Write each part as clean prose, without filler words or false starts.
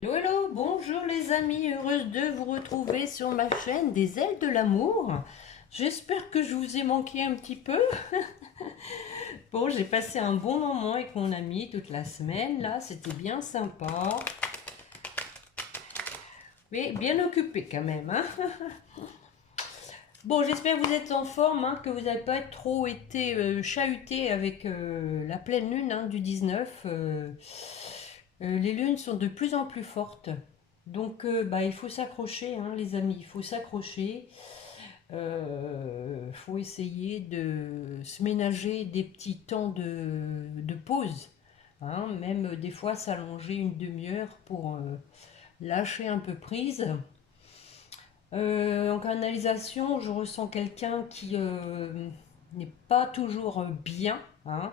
Hello, hello, bonjour les amis, heureuse de vous retrouver sur ma chaîne des ailes de l'amour. J'espère que je vous ai manqué un petit peu. Bon, j'ai passé un bon moment avec mon ami toute la semaine, là, c'était bien sympa. Mais bien occupé quand même, hein. Bon, j'espère que vous êtes en forme, hein, que vous n'avez pas trop été chahuté avec la pleine lune hein, du 19. Les lunes sont de plus en plus fortes. Donc, bah, il faut s'accrocher, hein, les amis, il faut s'accrocher. Faut essayer de se ménager des petits temps de pause. Hein, même des fois s'allonger une demi-heure pour lâcher un peu prise. En canalisation, je ressens quelqu'un qui n'est pas toujours bien, hein.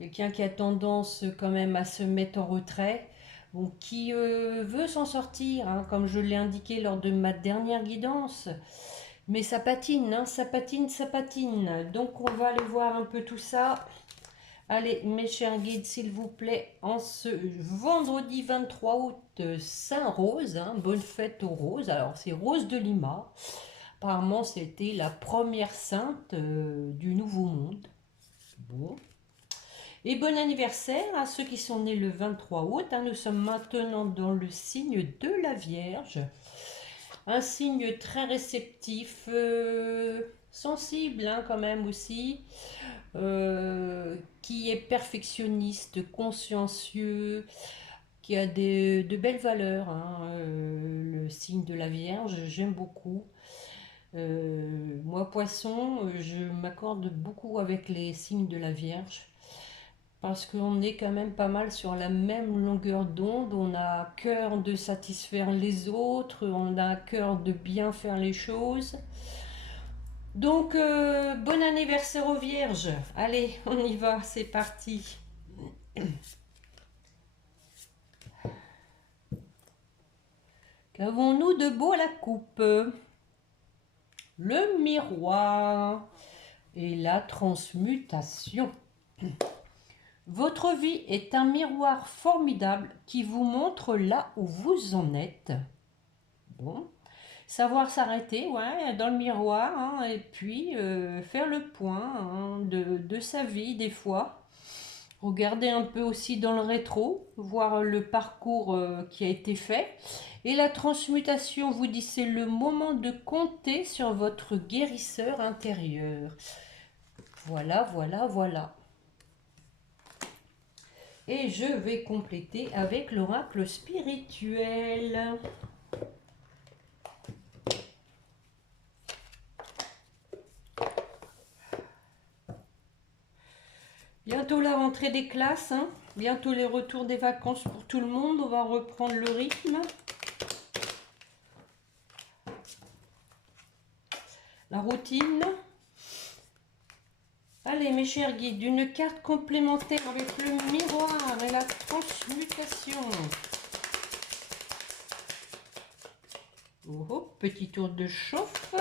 Quelqu'un qui a tendance quand même à se mettre en retrait, bon, qui veut s'en sortir, hein, comme je l'ai indiqué lors de ma dernière guidance. Mais ça patine, hein, ça patine, ça patine. Donc on va aller voir un peu tout ça. Allez, mes chers guides, s'il vous plaît, en ce vendredi 23 août, Saint-Rose, hein, bonne fête aux roses. Alors, c'est Rose de Lima. Apparemment, c'était la première sainte du Nouveau Monde. Bon. Et bon anniversaire à ceux qui sont nés le 23 août. Hein, nous sommes maintenant dans le signe de la Vierge. Un signe très réceptif, sensible hein, quand même aussi. Qui est perfectionniste, consciencieux, qui a de belles valeurs. Hein, le signe de la Vierge, j'aime beaucoup. Moi, poisson, je m'accorde beaucoup avec les signes de la Vierge parce qu'on est quand même pas mal sur la même longueur d'onde. On a à cœur de satisfaire les autres, on a à cœur de bien faire les choses. Donc, bon anniversaire aux Vierges. Allez, on y va, c'est parti. Qu'avons-nous de beau à la coupe? Le miroir et la transmutation. Votre vie est un miroir formidable qui vous montre là où vous en êtes. Bon. Savoir s'arrêter ouais, dans le miroir hein, et puis faire le point hein, de sa vie des fois. Regardez un peu aussi dans le rétro, voir le parcours qui a été fait. Et la transmutation vous dit c'est le moment de compter sur votre guérisseur intérieur. Voilà, voilà, voilà. Et je vais compléter avec l'oracle spirituel. Bientôt la rentrée des classes, hein. Bientôt les retours des vacances pour tout le monde. On va reprendre le rythme. La routine. Allez mes chers guides, une carte complémentaire avec le miroir et la transmutation. Oh, oh, petit tour de chauffe.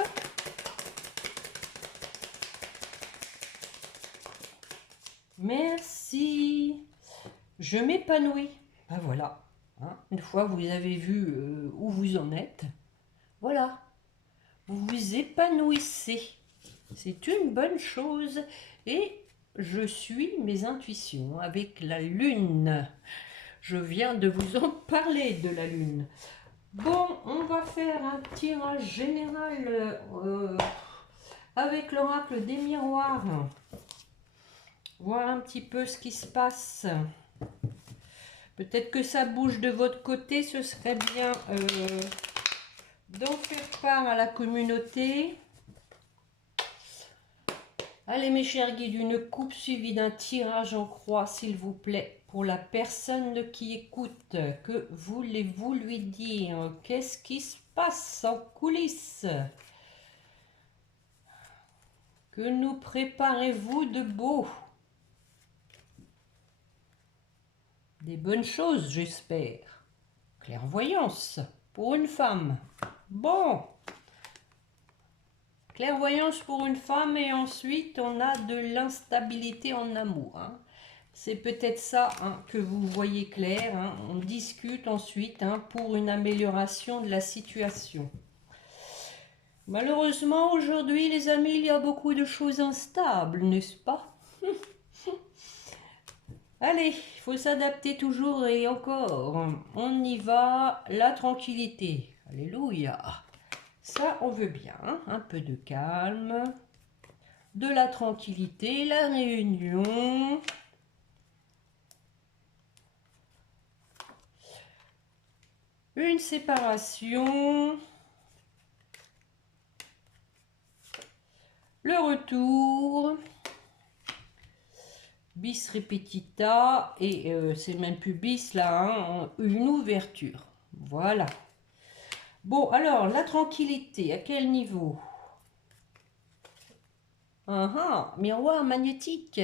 Merci. Je m'épanouis. Ben voilà. Hein, une fois vous avez vu où vous en êtes, voilà. Vous vous épanouissez. C'est une bonne chose. Et je suis mes intuitions avec la lune. Je viens de vous en parler de la lune. Bon, on va faire un tirage général avec l'oracle des miroirs. Voir un petit peu ce qui se passe. Peut-être que ça bouge de votre côté, ce serait bien d'en faire part à la communauté. Allez mes chers guides, une coupe suivie d'un tirage en croix, s'il vous plaît. Pour la personne qui écoute, que voulez-vous lui dire? Qu'est-ce qui se passe en coulisses? Que nous préparez-vous de beau? Des bonnes choses, j'espère. Clairvoyance pour une femme. Bon. Clairvoyance pour une femme et ensuite on a de l'instabilité en amour. Hein. C'est peut-être ça hein, que vous voyez clair. Hein. On discute ensuite hein, pour une amélioration de la situation. Malheureusement, aujourd'hui, les amis, il y a beaucoup de choses instables, n'est-ce pas? Allez, il faut s'adapter toujours et encore. On y va, la tranquillité. Alléluia. Ça, on veut bien. Hein. Un peu de calme, de la tranquillité, la réunion. Une séparation. Le retour. Bis repetita. Et c'est même plus bis là. Hein, une ouverture. Voilà. Bon, alors, la tranquillité, à quel niveau? Miroir magnétique.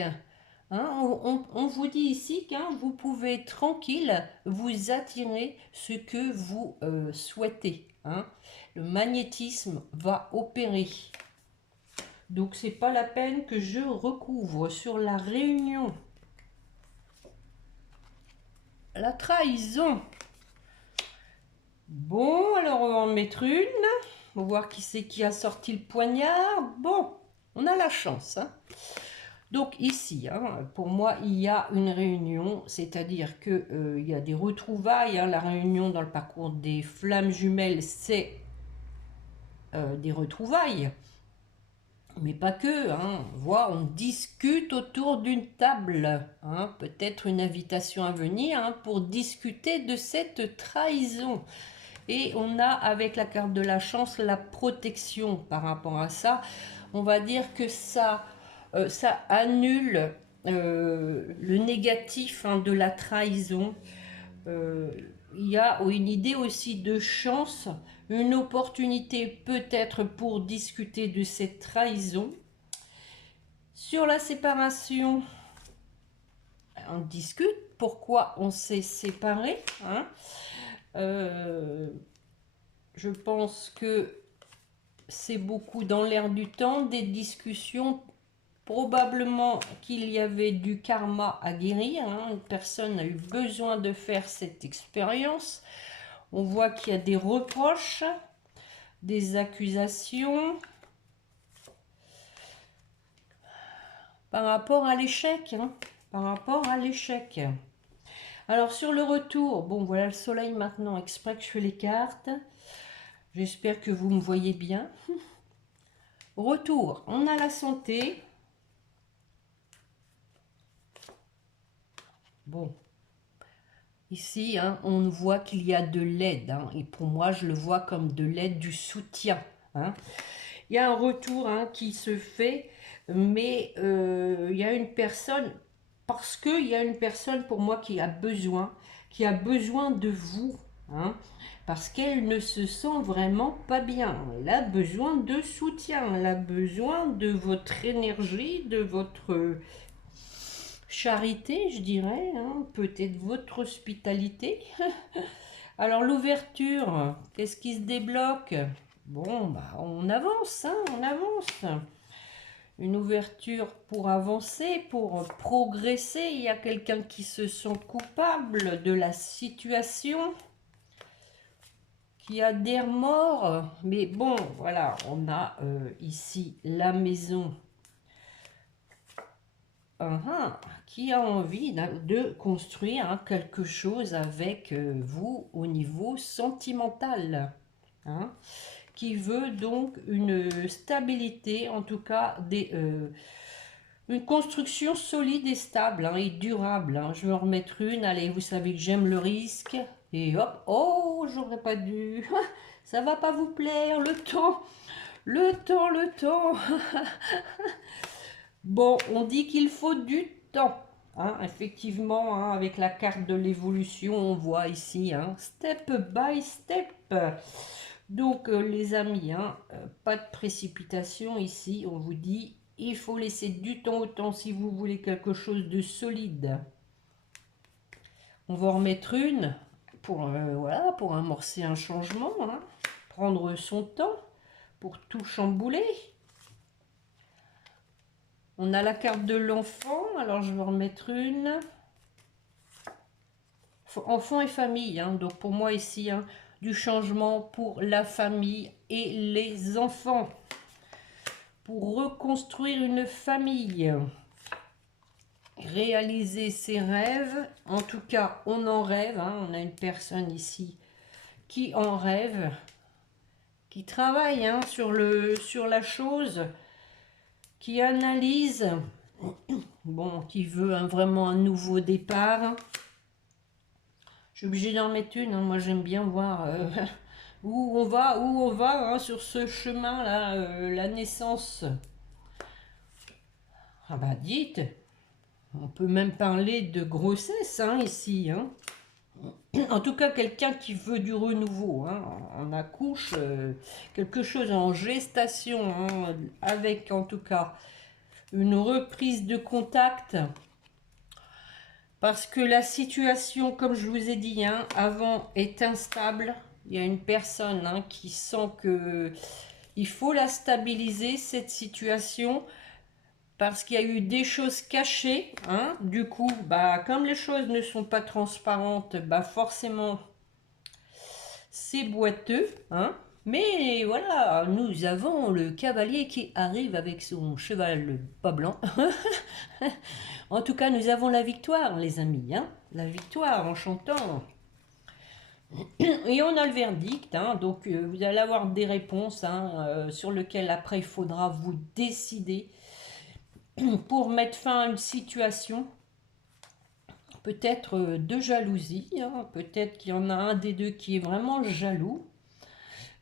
Hein, on vous dit ici que vous pouvez tranquille vous attirer ce que vous souhaitez. Hein. Le magnétisme va opérer. Donc c'est pas la peine que je recouvre sur la réunion. La trahison. Bon, alors on va en mettre une. On va voir qui c'est qui a sorti le poignard. Bon, on a la chance. Hein. Donc ici, hein, pour moi, il y a une réunion, c'est-à-dire qu'il y a des retrouvailles. Hein, la réunion dans le parcours des flammes jumelles, c'est des retrouvailles. Mais pas que, hein. On discute autour d'une table. Hein, peut-être une invitation à venir hein, pour discuter de cette trahison. Et on a avec la carte de la chance la protection par rapport à ça. On va dire que ça annule le négatif hein, de la trahison. Il y a une idée aussi de chance, une opportunité peut-être pour discuter de cette trahison. Sur la séparation, on discute pourquoi on s'est séparé. Hein. Je pense que c'est beaucoup dans l'air du temps, des discussions. Probablement qu'il y avait du karma à guérir. Hein. Une personne a eu besoin de faire cette expérience. On voit qu'il y a des reproches, des accusations par rapport à l'échec. Hein. Par rapport à l'échec. Alors sur le retour, bon voilà le soleil maintenant, exprès que je fais les cartes. J'espère que vous me voyez bien. Retour, on a la santé. Bon, ici, hein, on voit qu'il y a de l'aide. Hein, et pour moi, je le vois comme de l'aide, du soutien. Hein. Il y a un retour hein, qui se fait, mais il y a une personne, parce qu'il y a une personne pour moi qui a besoin de vous. Hein, parce qu'elle ne se sent vraiment pas bien. Elle a besoin de soutien, elle a besoin de votre énergie, de votre charité, je dirais, hein, peut-être votre hospitalité. Alors l'ouverture, qu'est-ce qui se débloque? Bon, bah, on avance, hein, on avance. Une ouverture pour avancer, pour progresser. Il y a quelqu'un qui se sent coupable de la situation, qui adhère mort. Mais bon, voilà, on a ici la maison. Qui a envie de construire hein, quelque chose avec vous au niveau sentimental. Hein, qui veut donc une stabilité, en tout cas une construction solide et stable hein, et durable. Hein. Je vais en remettre une. Allez, vous savez que j'aime le risque. Et hop, oh, j'aurais pas dû. Ça va pas vous plaire, le temps. Le temps, le temps. Bon, on dit qu'il faut du temps. Hein, effectivement, hein, avec la carte de l'évolution, on voit ici, hein, step by step. Donc, les amis, hein, pas de précipitation ici. On vous dit, il faut laisser du temps au temps si vous voulez quelque chose de solide. On va en remettre une pour, voilà, pour amorcer un changement. Hein, prendre son temps pour tout chambouler. On a la carte de l'enfant. Alors, je vais en remettre une. Enfant et famille. Hein. Donc, pour moi, ici, hein, du changement pour la famille et les enfants. Pour reconstruire une famille. Réaliser ses rêves. En tout cas, on en rêve. Hein. On a une personne ici qui en rêve. Qui travaille hein, sur la chose. Qui analyse. Bon, qui veut vraiment un nouveau départ. Je suis obligée d'en mettre une. Hein. Moi, j'aime bien voir où on va hein, sur ce chemin-là. La naissance. Ah bah, dites. On peut même parler de grossesse hein, ici. Hein. En tout cas, quelqu'un qui veut du renouveau. Hein. On accouche quelque chose en gestation. Hein, avec, en tout cas, une reprise de contact. Parce que la situation, comme je vous ai dit, hein, avant est instable. Il y a une personne hein, qui sent que il faut la stabiliser, cette situation. Parce qu'il y a eu des choses cachées. Hein. Du coup, bah, comme les choses ne sont pas transparentes, bah, forcément, c'est boiteux. Hein. Mais voilà, nous avons le cavalier qui arrive avec son cheval pas blanc. En tout cas, nous avons la victoire, les amis. Hein. La victoire en chantant. Et on a le verdict. Hein. Donc, vous allez avoir des réponses hein, sur lesquelles après, il faudra vous décider pour mettre fin à une situation. Peut-être de jalousie. Hein. Peut-être qu'il y en a un des deux qui est vraiment jaloux.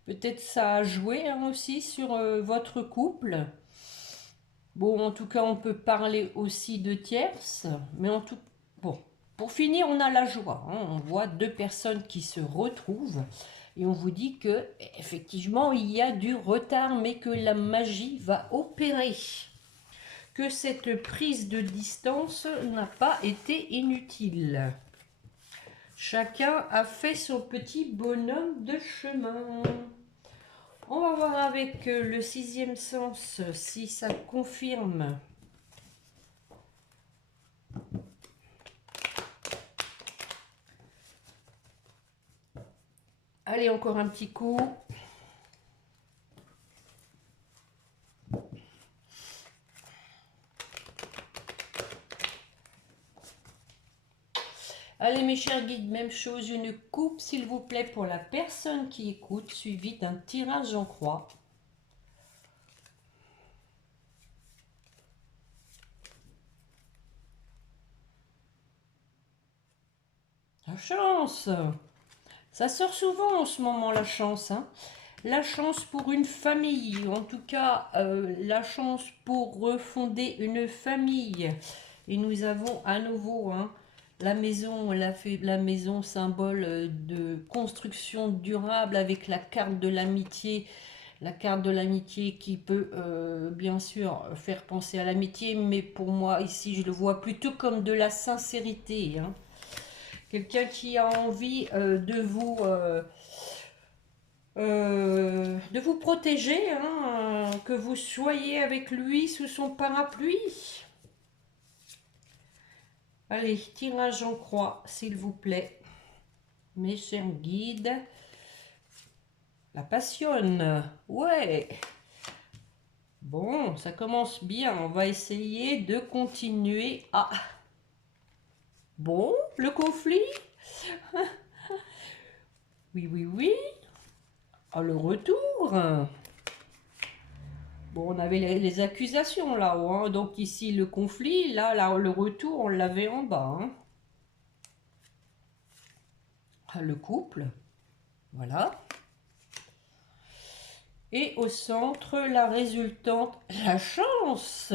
Peut-être ça a joué hein, aussi sur votre couple. Bon, en tout cas, on peut parler aussi de tierces, mais en tout bon, pour finir, on a la joie. Hein. On voit deux personnes qui se retrouvent et on vous dit que effectivement, il y a du retard, mais que la magie va opérer. Que cette prise de distance n'a pas été inutile. Chacun a fait son petit bonhomme de chemin. On va voir avec le sixième sens si ça confirme. Allez, encore un petit coup. Allez mes chers guides, même chose, une coupe s'il vous plaît pour la personne qui écoute, suivi d'un tirage en croix. La chance! Ça sort souvent en ce moment la chance. Hein. La chance pour une famille, en tout cas la chance pour refonder une famille. Et nous avons à nouveau hein, la maison, la maison symbole de construction durable avec la carte de l'amitié. La carte de l'amitié qui peut bien sûr faire penser à l'amitié, mais pour moi ici je le vois plutôt comme de la sincérité. Hein. Quelqu'un qui a envie de vous protéger, hein, que vous soyez avec lui sous son parapluie. Allez, tirage en croix, s'il vous plaît. Mes chers guides. La passionne. Ouais. Bon, ça commence bien. On va essayer de continuer. Ah. Bon, le conflit. Oui, oui, oui. Ah, le retour. Bon, on avait les accusations là-haut. Hein. Donc ici, le conflit. Là, le retour, on l'avait en bas. Hein. Ah, le couple. Voilà. Et au centre, la résultante, la chance.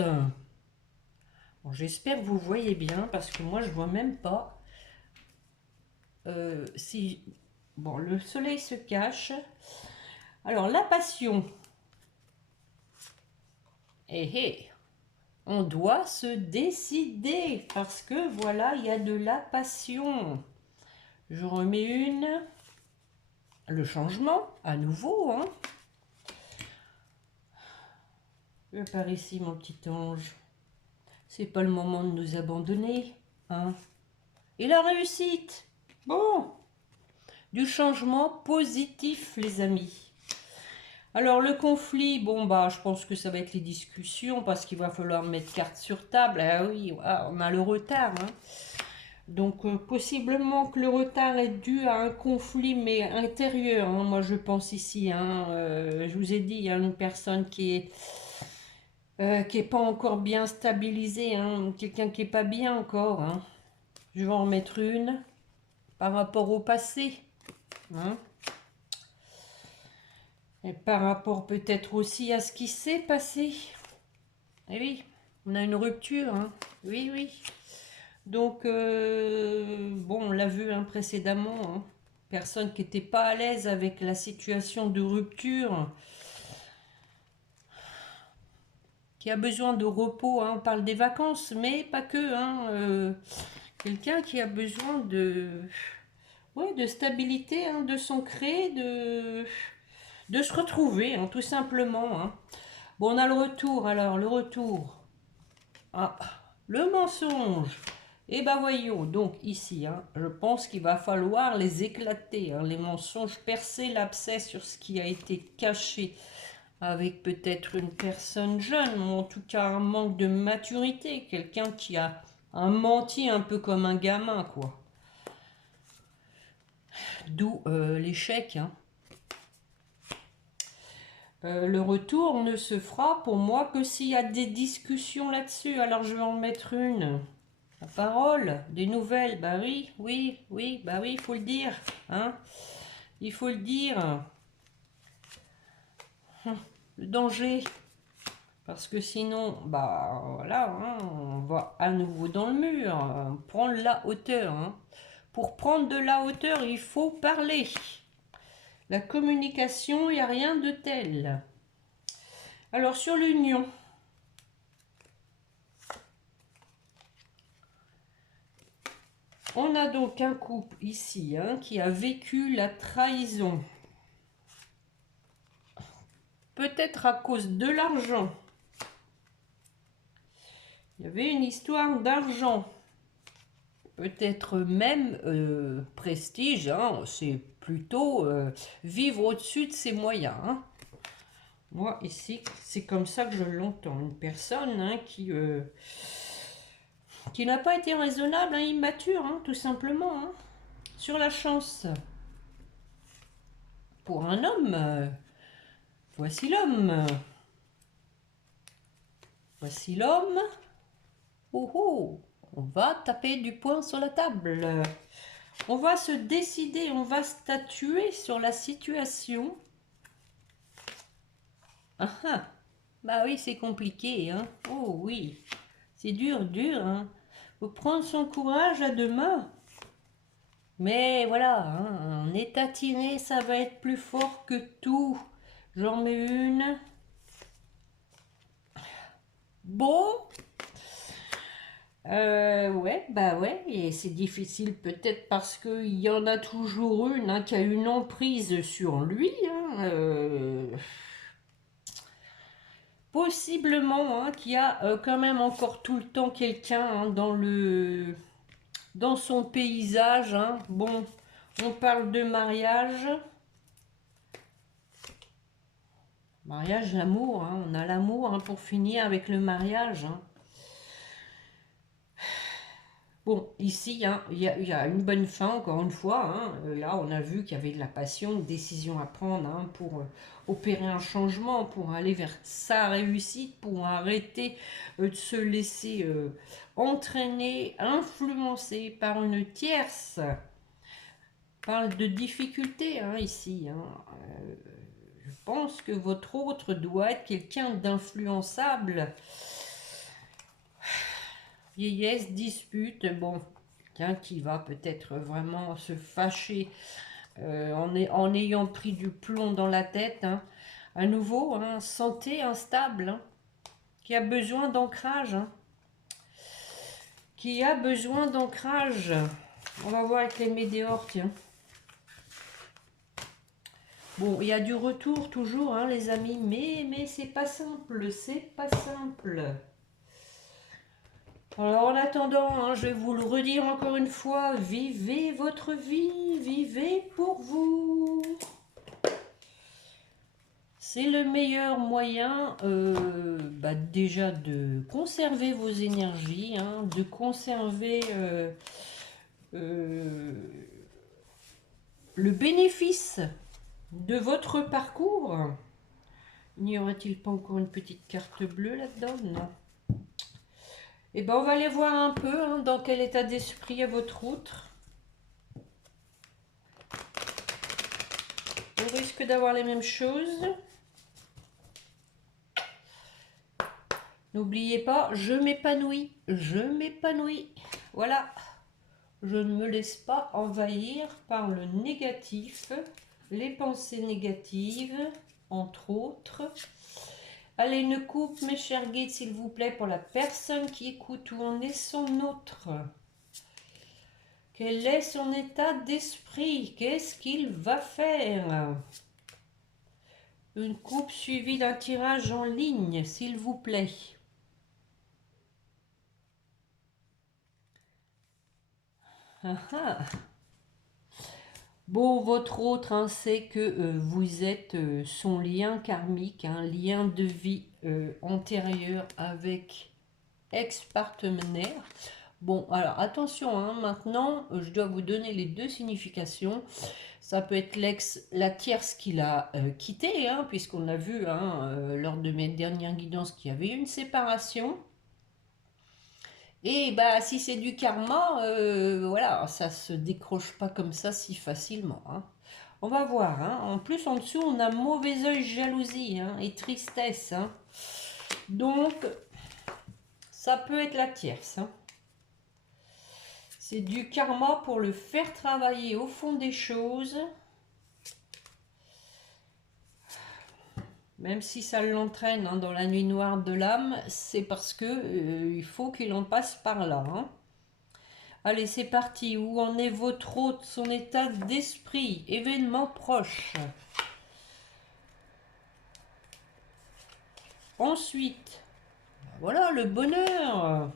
Bon, j'espère que vous voyez bien, parce que moi, je vois même pas. Si bon, le soleil se cache. Alors, la passion. On doit se décider, parce que voilà, il y a de la passion. Je remets une. Le changement, à nouveau. Hein. Par ici, mon petit ange. c'est pas le moment de nous abandonner, hein. Et la réussite, bon, du changement positif, les amis. Alors le conflit, bon bah je pense que ça va être les discussions parce qu'il va falloir mettre carte sur table. Ah oui, ah, on a le retard, hein. Donc possiblement que le retard est dû à un conflit mais intérieur, hein. Moi je pense ici, hein, je vous ai dit, il y a une personne qui est pas encore bien stabilisée, hein, quelqu'un qui est pas bien encore, hein. Je vais en mettre une par rapport au passé, hein. Et par rapport peut-être aussi à ce qui s'est passé. Eh oui, on a une rupture, hein. Oui, oui. Donc, bon, on l'a vu hein, précédemment, hein. Personne qui n'était pas à l'aise avec la situation de rupture, qui a besoin de repos, hein. On parle des vacances, mais pas que, hein. Quelqu'un qui a besoin ouais, de stabilité, hein, de s'ancrer, de se retrouver, hein, tout simplement, hein. Bon, on a le retour, alors, le retour. Ah, le mensonge. Eh ben voyons, donc ici, hein, je pense qu'il va falloir les éclater, hein, les mensonges, percer l'abcès sur ce qui a été caché avec peut-être une personne jeune, ou en tout cas un manque de maturité, quelqu'un qui a un menti un peu comme un gamin, quoi. D'où l'échec, hein. Le retour ne se fera pour moi que s'il y a des discussions là-dessus. Alors je vais en mettre une. La parole, des nouvelles, bah oui, oui, oui, bah oui, il faut le dire, hein. Il faut le dire. Le danger. Parce que sinon, bah voilà, hein, on va à nouveau dans le mur. Prendre la hauteur, hein. Pour prendre de la hauteur, il faut parler. La communication, il n'y a rien de tel. Alors sur l'union. On a donc un couple ici hein, qui a vécu la trahison. Peut-être à cause de l'argent. Il y avait une histoire d'argent. Peut-être même prestige. Hein, c'est plutôt vivre au-dessus de ses moyens. Hein. Moi, ici, c'est comme ça que je l'entends. Une personne hein, qui n'a pas été raisonnable, hein, immature, hein, tout simplement. Hein. Sur la chance. Pour un homme, voici l'homme. Voici l'homme. Oh oh, on va taper du poing sur la table. On va se décider, on va statuer sur la situation. Ah ah, bah oui, c'est compliqué, hein. Oh oui, c'est dur, dur, hein. Faut prendre son courage à deux mains. Mais voilà, hein, en état tiré, ça va être plus fort que tout. J'en mets une. Bon. Ouais, bah ouais, et c'est difficile peut-être parce qu'il y en a toujours une hein, qui a une emprise sur lui. Hein, possiblement hein, qu'il y a quand même encore tout le temps quelqu'un hein, dans son paysage. Hein. Bon, on parle de mariage. Mariage, l'amour. Hein, on a l'amour hein, pour finir avec le mariage. Hein. Bon, ici, hein, il y a une bonne fin, encore une fois. Hein. Là, on a vu qu'il y avait de la passion, une décision à prendre hein, pour opérer un changement, pour aller vers sa réussite, pour arrêter de se laisser entraîner, influencer par une tierce. On parle de difficultés hein, ici. Hein. Je pense que votre autre doit être quelqu'un d'influençable. Vieillesse, dispute, bon, quelqu'un qui va peut-être vraiment se fâcher en ayant pris du plomb dans la tête. Hein. À nouveau, hein, santé instable, hein, qui a besoin d'ancrage. Hein, qui a besoin d'ancrage. On va voir avec les météores, tiens. Bon, il y a du retour toujours, hein, les amis, mais c'est pas simple, c'est pas simple. Alors en attendant, hein, je vais vous le redire encore une fois, vivez votre vie, vivez pour vous. C'est le meilleur moyen déjà de conserver vos énergies, hein, de conserver euh, le bénéfice de votre parcours. N'y aurait-il pas encore une petite carte bleue là-dedans? Non. Eh ben, on va aller voir un peu hein, dans quel état d'esprit est votre outre. On risque d'avoir les mêmes choses. N'oubliez pas, je m'épanouis, je m'épanouis. Voilà, je ne me laisse pas envahir par le négatif, les pensées négatives, entre autres. Allez, une coupe, mes chers guides, s'il vous plaît, pour la personne qui écoute. Où en est son autre? Quel est son état d'esprit? Qu'est-ce qu'il va faire? Une coupe suivie d'un tirage en ligne, s'il vous plaît. Ah ah. Bon, votre autre, hein, c'est que vous êtes son lien karmique, un lien de vie antérieur avec ex-partenaire. Bon, alors attention, hein, maintenant, je dois vous donner les deux significations. Ça peut être la tierce qui l'a quitté, hein, puisqu'on a vu hein, lors de mes dernières guidances qu'il y avait eu une séparation. Et bah si c'est du karma, voilà, ça se décroche pas comme ça si facilement. Hein. On va voir. Hein. En plus, en dessous, on a mauvais œil, jalousie hein, et tristesse. Hein. Donc, ça peut être la tierce. Hein. C'est du karma pour le faire travailler au fond des choses. Même si ça l'entraîne hein, dans la nuit noire de l'âme, c'est parce que il faut qu'il en passe par là. Hein. Allez, c'est parti. Où en est votre hôte, son état d'esprit, événement proche? Ensuite, voilà le bonheur.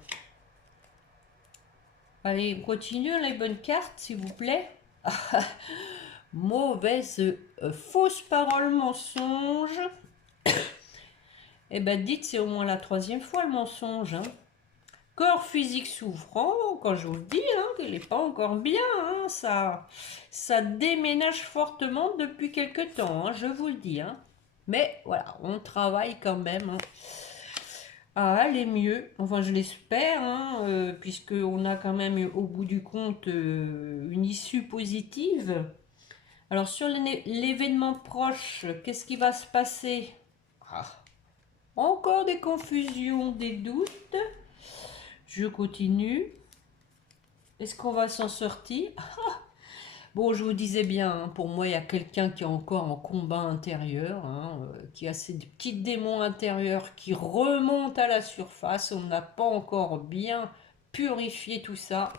Allez, continuez les bonnes cartes, s'il vous plaît. Mauvaise, fausse parole, mensonge. Eh ben, dites, c'est au moins la troisième fois le mensonge. Hein. Corps physique souffrant, quand je vous le dis, hein, qu'il n'est pas encore bien, hein, ça déménage fortement depuis quelque temps, hein, je vous le dis. Hein. Mais voilà, on travaille quand même hein, à aller mieux, enfin je l'espère, hein, puisqu'on a quand même au bout du compte une issue positive. Alors sur l'événement proche, qu'est-ce qui va se passer? Ah, encore des confusions, des doutes. Je continue. Est-ce qu'on va s'en sortir? Bon, je vous disais bien, hein, pour moi, il y a quelqu'un qui est encore en combat intérieur, hein, qui a ces petits démons intérieurs qui remontent à la surface. On n'a pas encore bien purifié tout ça.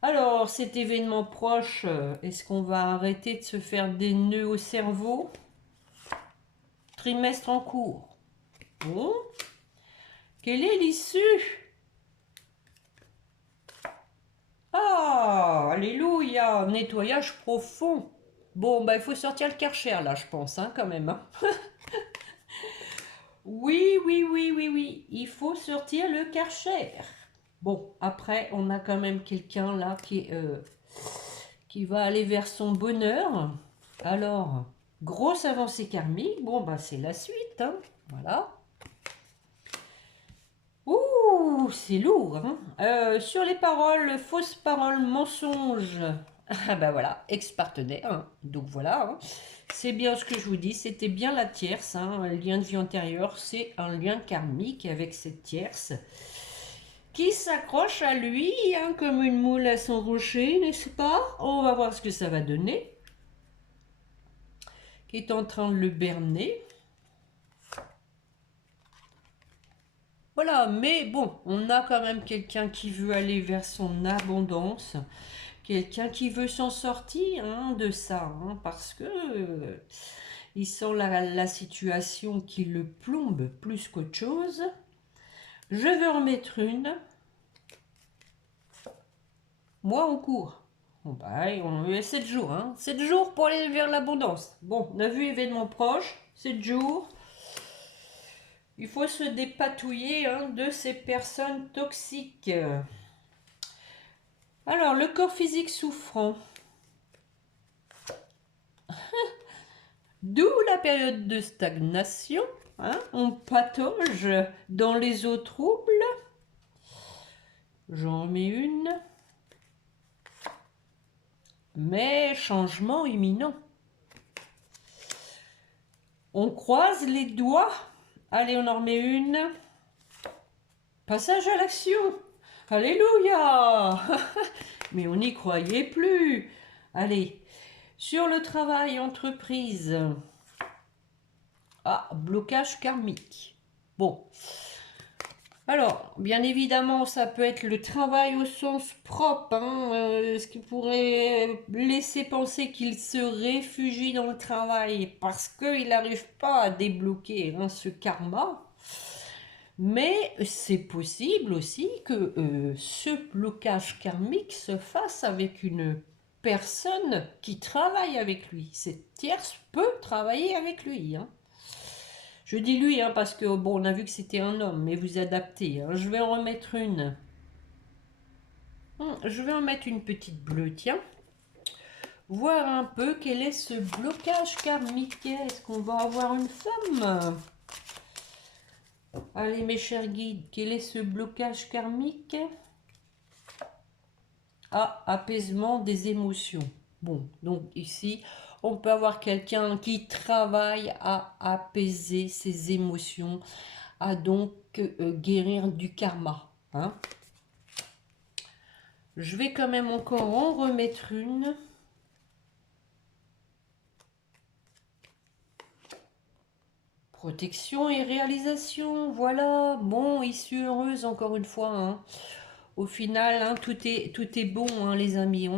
Alors, cet événement proche, est-ce qu'on va arrêter de se faire des nœuds au cerveau? Trimestre en cours. Bon. Quelle est l'issue? Ah, alléluia, nettoyage profond. Bon, bah il faut sortir le Karcher là, je pense, hein, quand même. Hein. Oui, oui, oui, oui, oui, il faut sortir le Karcher. Bon, après, on a quand même quelqu'un là qui va aller vers son bonheur. Alors, grosse avancée karmique. Bon, bah c'est la suite, hein. Voilà. Ouh, c'est lourd. Hein. Sur les paroles, fausses paroles, mensonges. Ah bah voilà, ex-partenaire. Hein. Donc voilà, hein. C'est bien ce que je vous dis. C'était bien la tierce. Hein. Un lien de vie antérieure, c'est un lien karmique avec cette tierce qui s'accroche à lui hein, comme une moule à son rocher, n'est-ce pas? On va voir ce que ça va donner. Qui est en train de le berner. Voilà, mais bon, on a quand même quelqu'un qui veut aller vers son abondance, quelqu'un qui veut s'en sortir hein, de ça, hein, parce que il sent la situation qui le plombe plus qu'autre chose. Je vais en mettre une. Moi, on court. Bon, bah, on a 7 jours. Hein. 7 jours pour aller vers l'abondance. Bon, on a vu événement proche. 7 jours. Il faut se dépatouiller hein, de ces personnes toxiques. Alors, le corps physique souffrant. D'où la période de stagnation. Hein, on patauge dans les eaux troubles. J'en mets une. Mais changement imminent. On croise les doigts. Allez, on en remet une. Passage à l'action. Alléluia. Mais on n'y croyait plus. Allez, sur le travail, entreprise. Ah, blocage karmique. Bon. Alors, bien évidemment, ça peut être le travail au sens propre, hein, ce qui pourrait laisser penser qu'il se réfugie dans le travail parce qu'il n'arrive pas à débloquer hein, ce karma. Mais c'est possible aussi que ce blocage karmique se fasse avec une personne qui travaille avec lui. Cette tierce peut travailler avec lui. Hein. Je dis lui hein, parce que bon, on a vu que c'était un homme, mais vous adaptez. Hein. Je vais en remettre une. Je vais en mettre une petite bleue, tiens. Voir un peu quel est ce blocage karmique. Est-ce qu'on va avoir une femme? Allez mes chers guides, quel est ce blocage karmique? Ah, apaisement des émotions. Bon, donc ici, on peut avoir quelqu'un qui travaille à apaiser ses émotions, à donc guérir du karma. Hein. Je vais quand même encore en remettre une. Protection et réalisation, voilà. Bon, issue heureuse encore une fois. Hein. Au final, hein, tout est bon, hein, les amis.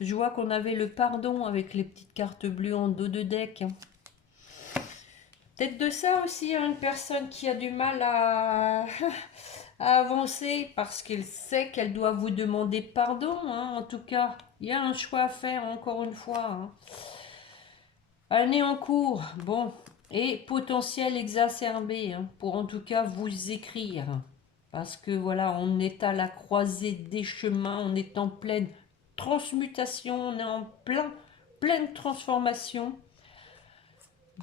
Je vois qu'on avait le pardon avec les petites cartes bleues en dos de deck. Hein. Peut-être de ça aussi, hein, une personne qui a du mal à, à avancer parce qu'elle sait qu'elle doit vous demander pardon. Hein. En tout cas, il y a un choix à faire, encore une fois. Hein. Année en cours, bon, et potentiel exacerbé, hein, pour en tout cas vous écrire. Parce que voilà, on est à la croisée des chemins, on est en pleine transmutation, on est en pleine transformation.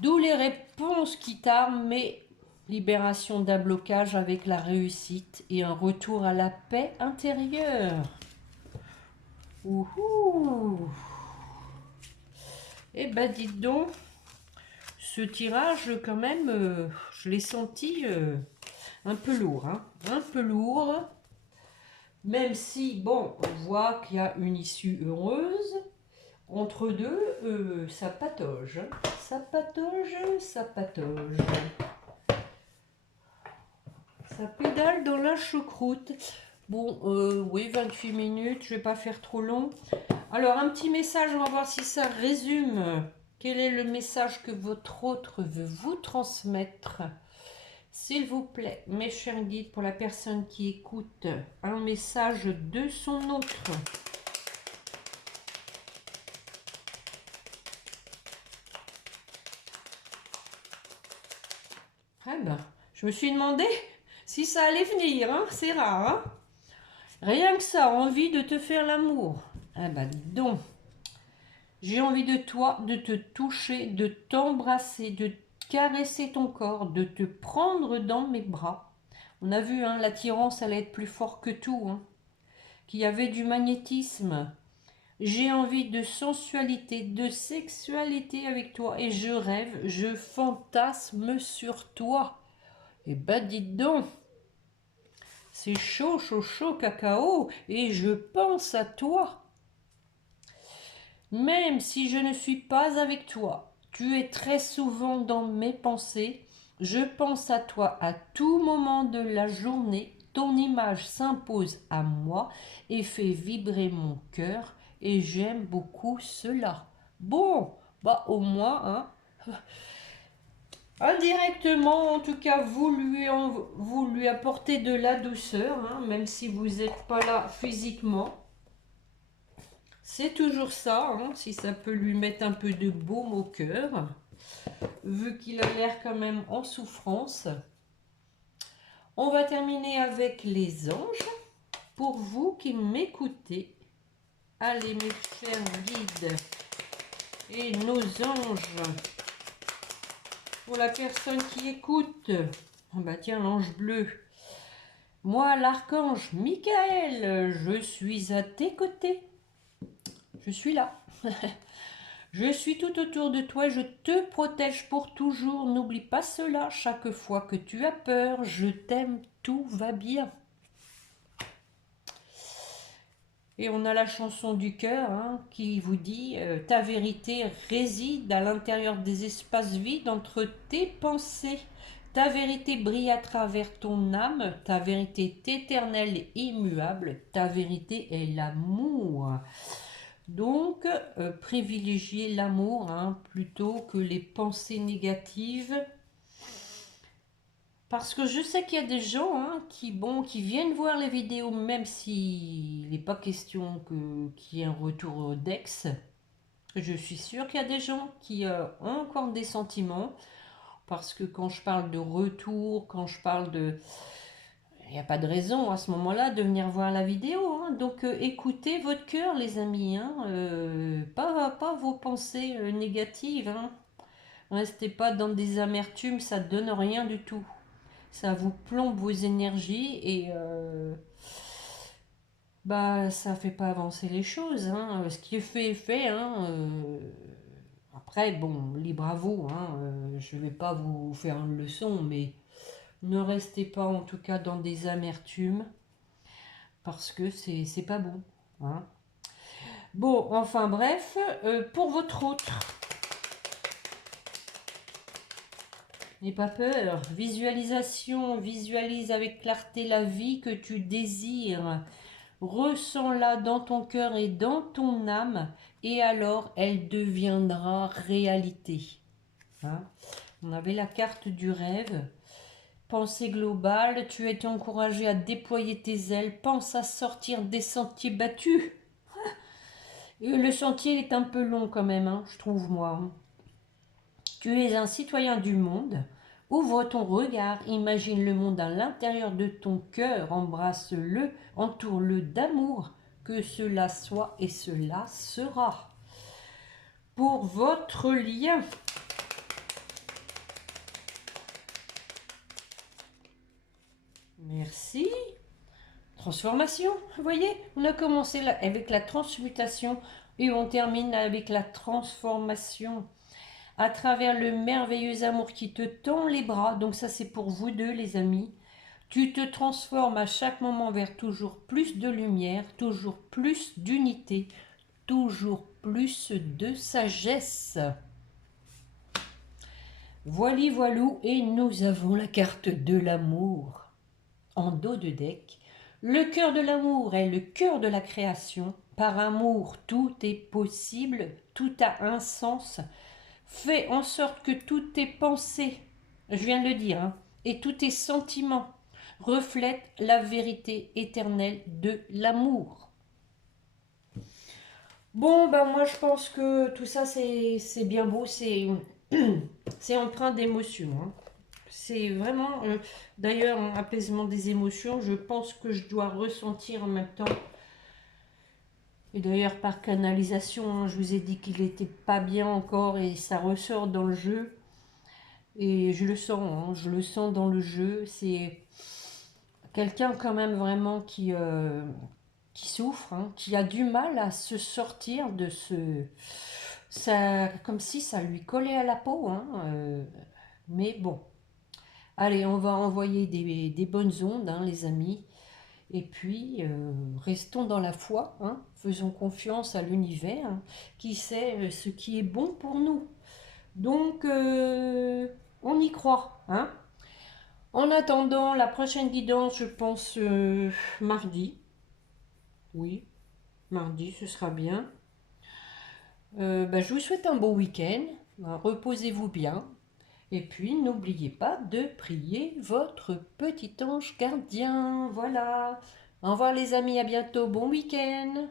D'où les réponses qui tardent, mais libération d'un blocage avec la réussite et un retour à la paix intérieure. Ouhou! Eh ben dites donc, ce tirage quand même, je l'ai senti un peu lourd. Hein, un peu lourd. Même si, bon, on voit qu'il y a une issue heureuse. Entre deux, ça patauge. Ça patauge, ça patauge. Ça pédale dans la choucroute. Bon, oui, 28 minutes, je vais pas faire trop long. Alors, un petit message, on va voir si ça résume. Quel est le message que votre autre veut vous transmettre? S'il vous plaît, mes chers guides, pour la personne qui écoute, un message de son autre. Ah ben, je me suis demandé si ça allait venir, hein, c'est rare. Hein, rien que ça, envie de te faire l'amour. Ah ben, dis donc. J'ai envie de toi, de te toucher, de t'embrasser, de caresser ton corps, de te prendre dans mes bras. On a vu, hein, l'attirance allait être plus fort que tout, hein, qu'il y avait du magnétisme. J'ai envie de sensualité, de sexualité avec toi et je rêve, je fantasme sur toi. Eh ben dites donc, c'est chaud, chaud, chaud cacao et je pense à toi. Même si je ne suis pas avec toi, tu es très souvent dans mes pensées. Je pense à toi à tout moment de la journée. Ton image s'impose à moi et fait vibrer mon cœur et j'aime beaucoup cela. Bon, bah au moins, hein, Indirectement, en tout cas, vous lui apportez de la douceur, hein, même si vous n'êtes pas là physiquement. C'est toujours ça, hein, si ça peut lui mettre un peu de baume au cœur, vu qu'il a l'air quand même en souffrance. On va terminer avec les anges. Pour vous qui m'écoutez, allez mes chers guides et nos anges. Pour la personne qui écoute, ah bah tiens, l'ange bleu. Moi, l'archange Michael, je suis à tes côtés. Je suis là. Je suis tout autour de toi, je te protège pour toujours. N'oublie pas cela, chaque fois que tu as peur, je t'aime, tout va bien. Et on a la chanson du cœur hein, qui vous dit ta vérité réside à l'intérieur des espaces vides entre tes pensées. Ta vérité brille à travers ton âme. Ta vérité est éternelle et immuable. Ta vérité est l'amour. Donc, privilégiez l'amour hein, plutôt que les pensées négatives. Parce que je sais qu'il y a des gens hein, qui viennent voir les vidéos, même s'il n'est pas question qu'il y ait un retour d'ex. Je suis sûre qu'il y a des gens qui ont encore des sentiments. Parce que quand je parle de retour, quand je parle de... Il n'y a pas de raison à ce moment-là de venir voir la vidéo. Hein. Donc écoutez votre cœur les amis. Hein. Pas vos pensées négatives. Hein. Restez pas dans des amertumes, ça ne donne rien du tout. Ça vous plombe vos énergies et bah ça fait pas avancer les choses. Hein. Ce qui est fait est fait. Hein. Après, bon, libre à vous. Hein. Je vais pas vous faire une leçon, mais ne restez pas en tout cas dans des amertumes parce que c'est pas bon. Hein. Bon, enfin bref, pour votre autre. N'aie pas peur. Visualisation, visualise avec clarté la vie que tu désires. Ressens-la dans ton cœur et dans ton âme, et alors elle deviendra réalité. Hein. On avait la carte du rêve. Pensée globale, tu es encouragé à déployer tes ailes. Pense à sortir des sentiers battus. Le sentier est un peu long quand même, hein, je trouve moi. Tu es un citoyen du monde. Ouvre ton regard, imagine le monde à l'intérieur de ton cœur, embrasse-le, entoure-le d'amour, que cela soit et cela sera. Pour votre lien, merci. Transformation, vous voyez, on a commencé avec la transmutation et on termine avec la transformation. À travers le merveilleux amour qui te tend les bras, donc ça c'est pour vous deux les amis, tu te transformes à chaque moment vers toujours plus de lumière, toujours plus d'unité, toujours plus de sagesse. Voili voilou, et nous avons la carte de l'amour. En dos de deck, le cœur de l'amour est le cœur de la création. Par amour, tout est possible, tout a un sens. Fais en sorte que toutes tes pensées, je viens de le dire, hein, et tous tes sentiments reflètent la vérité éternelle de l'amour. Bon, ben moi je pense que tout ça c'est bien beau, c'est empreint d'émotion. Hein. C'est vraiment, d'ailleurs, un apaisement des émotions. Je pense que je dois ressentir en même temps. Et d'ailleurs, par canalisation, hein, je vous ai dit qu'il n'était pas bien encore et ça ressort dans le jeu. Et je le sens, hein, je le sens dans le jeu. C'est quelqu'un quand même vraiment qui souffre, hein, qui a du mal à se sortir de ce... Ça, comme si ça lui collait à la peau. Hein, mais bon, allez, on va envoyer des bonnes ondes, hein, les amis. Et puis, restons dans la foi, hein, faisons confiance à l'univers, hein, qui sait ce qui est bon pour nous. Donc, on y croit. Hein. En attendant, la prochaine guidance, je pense mardi. Oui, mardi, ce sera bien. Bah, je vous souhaite un beau week-end. Reposez-vous bien. Et puis, n'oubliez pas de prier votre petit ange gardien. Voilà. Au revoir les amis, à bientôt. Bon week-end.